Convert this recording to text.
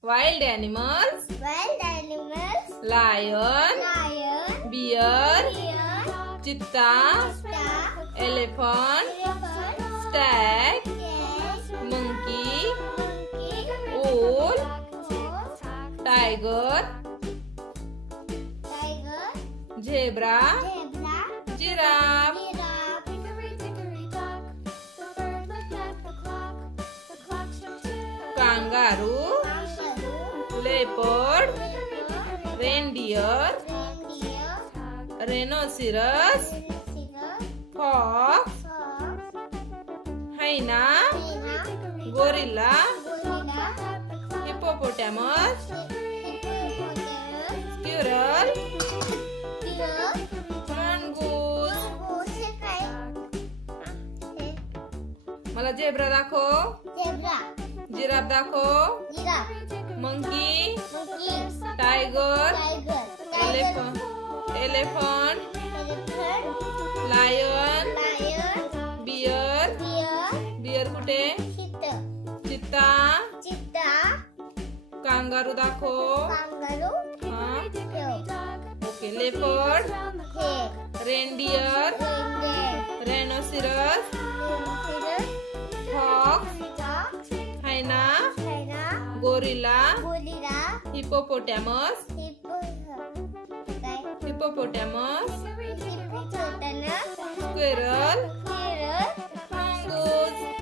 Wild animals. Wild animals. Lion. Lion. Bear. Deer. Cheetah. Cheetah. Elephant. Elephant. Stag. Cat. Monkey. Monkey. Owl. Horse. Tiger. Tiger. Zebra. Zebra. Giraffe. Giraffe. Kangaroo. Kangaroo. Leopard. Leopard. Reindeer. Reindeer. Rhinoceros. Rhinoceros. Fox. Fox. Hyena. Hyena. Gorilla. Gorilla. Hippopotamus. Hippopotamus. Squirrel. Deer. Mongoose. Goose. मला zebra दाखव. Zebra. Giraffe दाखव. Giraffe. Monkey. Monkey. Tiger. Tiger. Elephant. Elephant. Lion. Lion. Bear. Deer. Bear कुठे? Cheetah. चित्ता. Cheetah. Kangaroo दाखव. Kangaroo. हा. Cow. Okay. Leopard. Hare. Reindeer. Reindeer. Rhinoceros. Rhinoceros. Fox. Fox. Hyena. Hyena. Gorilla. Gorilla. Hippopotamus. Hippopotamus. Hippopotamus. Hippopotamus. Squirrel.